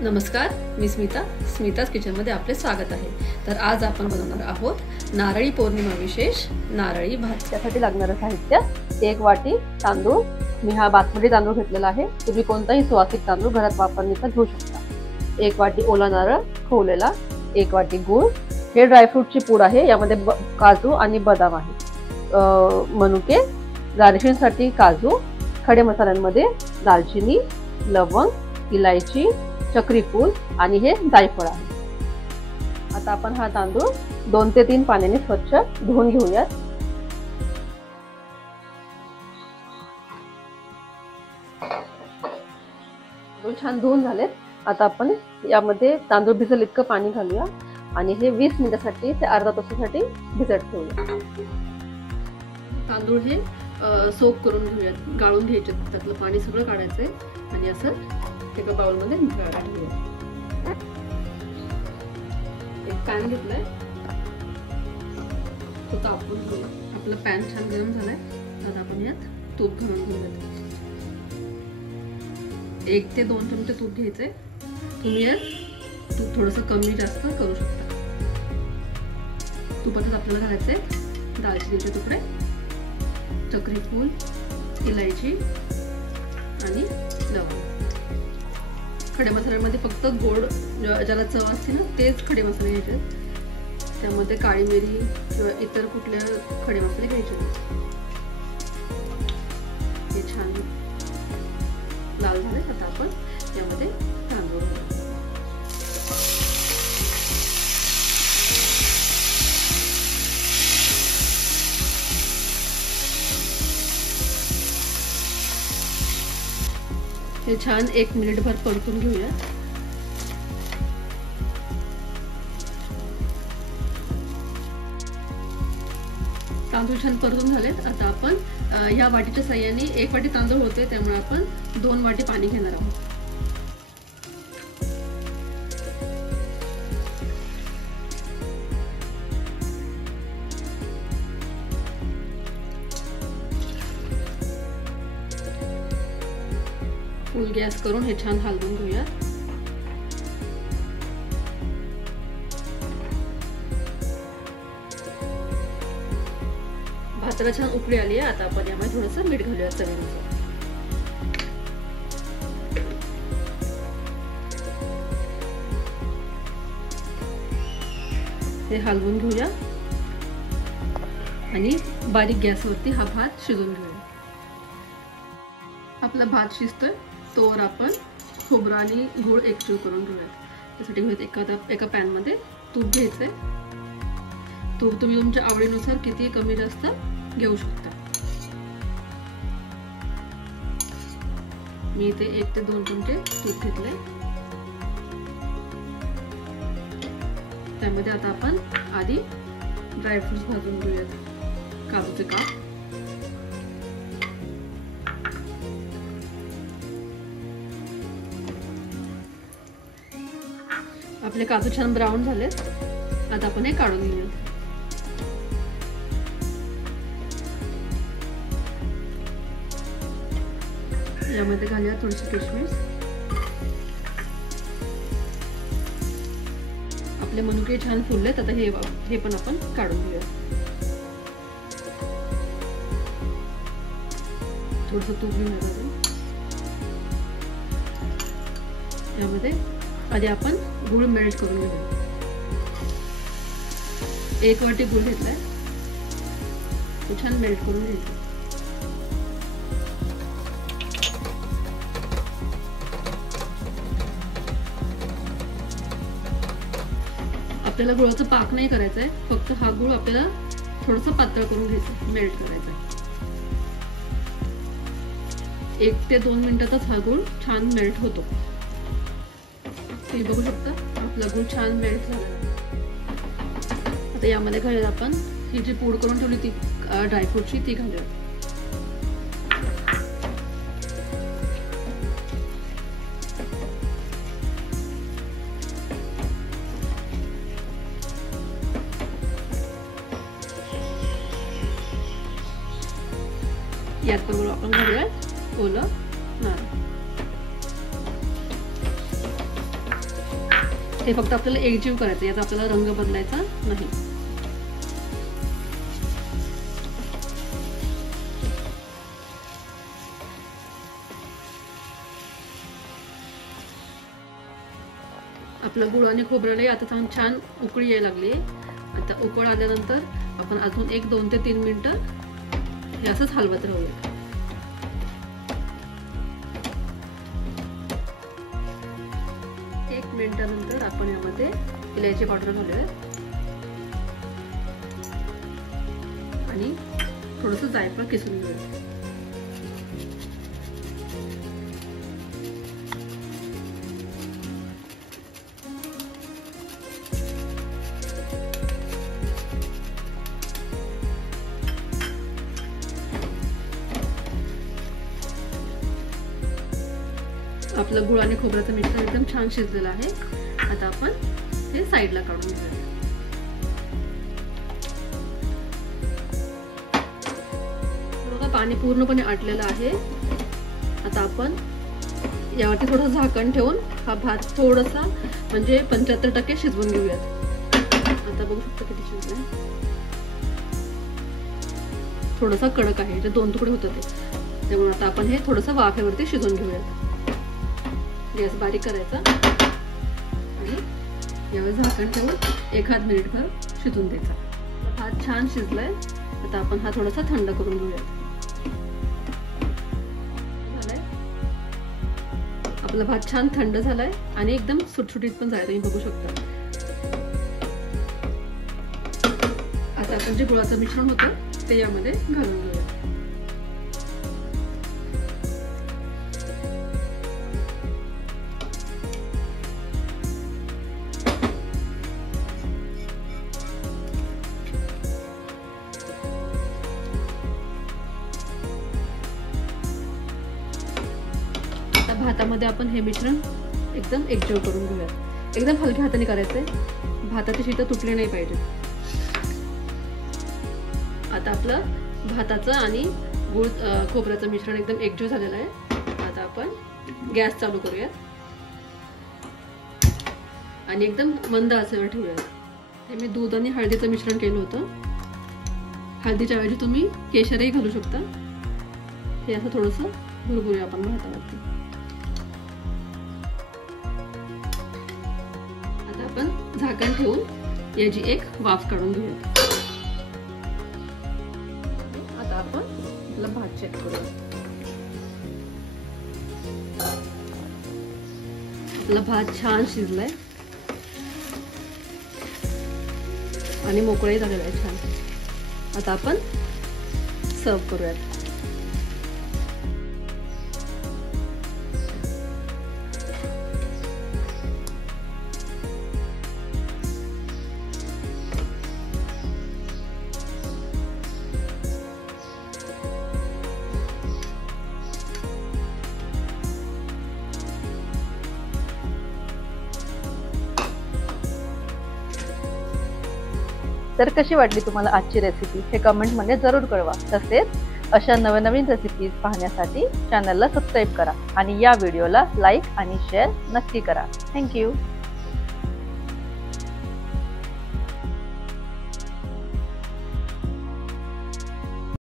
नमस्कार, मी स्मिताज किचनमध्ये आपले स्वागत आहे। तर आज आपण बनवणार आहोत नारळी पौर्णिमा विशेष नारळी भात। त्यासाठी लागणारे साहित्य 1 वाटी तांदूळ, मी हा बासमती तांदूळ घेतलेला आहे। तुम्ही कोणताही सुवासिक तांदूळ घरात वापरण्याचा घेऊ शकता। 1 वाटी ओला नारळ खोवलेला, 1 वाटी गूळ, हे ड्रायफ्रूटची पूड आहे, यामध्ये काजू आणि बदाम आहे, मनुके, गार्निशिंगसाठी काजू, खडे मसाल्यांमध्ये दालचिनी, लवंग, इलायची, चक्री फूल आणि हे जायफळ आहे। आता आपण हा तांदूळ 2 ते 3 पाण्याने स्वच्छ धुवून घेऊयात। तांदूळ छान धुवून झालेत। आता आपण यामध्ये तांदूळ भिजेल इतकं पाणी घालूया आणि हे 20 मिनिटांसाठी ते अर्धा तासासाठी भिजत ठेवूया। तांदूळ हे सोक करून घेऊयात, गाळून घ्यायचे, त्यातलं पाणी सगळं काढायचंय आणि असं एका बाउल मध्ये ठेवूया। एक पॅन घेतलाय, तो तापवून घेऊया। आपला पॅन छान गरम झालाय, आता आपण यात तूप घालून घेऊयात। 1 ते 2 चमचे तूप घ्यायचे। तुम्ही यात तूप थोडंसं कमी जास्त करू शकता। तुपातच आपल्याला घालायचे दालचिनीचे तुकडे, चक्री फूल, इलायची आणि लवंग। खडे मसाल्यांमध्ये फक्त गोड ज्याला चव असते ना तेच खडे मसाले घ्यायचे, त्यामध्ये काळी मिरी किंवा इतर कुठले खडे मसाले घ्यायचे। हे छान लाल झाले, आता आपण यामध्ये तांदूळ घालू। हे छान 1 मिनिटभर परतून घेऊया। तांदूळ छान परतून झालेत। आता आपण ह्या वाटीच्या साह्याने 1 वाटी तांदूळ होते, त्यामुळे आपण 2 वाटी पाणी घेणार आहोत। फुल गॅस करून हे छान हलवून घेऊया। भाताला छान उकळी आली आहे, आता आपण यामध्ये थोडंसं मीठ घालूया चवीनुसार। हे हलवून घेऊया आणि बारीक गॅसवरती हा भात शिजवून घेऊया। आपला भात शिजतोय तोवर आपण खोबरं आणि गूळ एकजीव करून घेऊया। त्यासाठी मी एका पॅन मध्ये तूप घ्यायचंय। तूप तुम्ही तुमच्या आवडीनुसार किती कमी जास्त घेऊ शकता। मी इथे 1 ते 2 चमचे तूप घेतले। त्यामध्ये आता आपण आधी ड्रायफ्रुट्स भाजून घेऊयात। काजूचे काप, आपले काजू छान ब्राऊन झालेत, आता आपण हे काढून घेऊया। यामध्ये घालूया थोडीशी किशमिश। आपले मनुके छान फुललेत, आता हे पण आपण काढून घेऊया। थोडंसं तूप घेऊया। यामध्ये आधी आपण गूळ मेल्ट करून घेऊया। 1 वाटी गूळ घेतलाय, तो छान मेल्ट करून घ्यायचा। आपल्याला गुळाचा पाक नाही करायचा आहे, फक्त हा गूळ आपल्याला थोडंसं पातळ करून घ्यायचं, मेल्ट करायचा। 1 ते 2 मिनिटातच हा गूळ छान मेल्ट होतो। तुम्ही बघू शकता आपला गूळ छान मेल्ट झाला। आता यामध्ये घालूया आपण ही जी पूड करून ठेवली ती ड्रायफ्रूटची, ती घालूया। यात बरोबर आपण घालूया ओलं नारळ। हे फक्त आपल्याला एकजीव करायचं, याचा आपल्याला रंग बदलायचा नाही. आपलं गुळ आणि खोबऱ्याला आता छान उकळी यायला लागली. आता उकळ आल्यानंतर आपण अजून 1-2 ते 3 मिनिटं हे असंच हलवत राहूया. 1 मिनिटानंतर आपण यामध्ये इलायची पावडर घालूया आणि थोडंसं जायफळ किसून घेऊया. आपलं गुळ आणि खोबऱ्याचं मिश्रण एकदम छान शिजलेलं आहे. आता आपण हे साईडला काढून घेऊया. बघा पाणी पूर्णपणे आटलेलं आहे. आता आपण यावरती थोडं झाकण ठेवून हा भात थोडासा म्हणजे 75% शिजवून घेऊयात. आता बघू शकता किती शिजलंय. थोडासा कडक आहे, जे 2 तुकडे होतं ते, त्यामुळे आता आपण हे थोडंसं वाफेवरती शिजवून घेऊयात. गॅस बारीक करायचा आणि यावर झाकण ठेवून 1 मिनिटभर शिजून द्यायचा. भात छान शिजलाय. आता आपण हा थोडासा थंड करून घेऊया. आपला भात छान थंड झालाय आणि एकदम सुटसुटीत पण झालाय, तुम्ही बघू शकता. आता आपण जे गुळाचं मिश्रण होतं ते यामध्ये घालून घेऊया. भातामध्ये आपण हे मिश्रण एकदम एकजीव करून घेऊयात. एकदम हलक्या हाताने करायचंय, भाताची शीतं तुटली नाही पाहिजे. आता आपलं भाताचं आणि गुळ खोबऱ्याचं मिश्रण एकदम एकजीव झालेलं आहे. आता आपण गॅस चालू करूयात आणि एकदम मंद आचेवर ठेवूयात. हे मी दूध आणि हळदीचं मिश्रण केलं होतं. हळदीच्या ऐवजी तुम्ही केशरही घालू शकता. हे असं थोडंसं भुरभुरूया आपण भातावरती. आपण झाकण ठेवून याची एक वाफ काढून घेऊया. आता आपण आपला भात चेक करूया. आपला भात छान शिजलाय आणि मोकळाही झालेला आहे छान. आता आपण सर्व करूयात. तर कशी वाटली तुम्हाला आजची रेसिपी हे कमेंटमध्ये जरूर कळवा. तसेच अशा नवनवीन रेसिपीज पाहण्यासाठी चॅनलला सबस्क्राईब करा आणि या व्हिडिओला लाईक आणि शेअर नक्की करा. थँक्यू.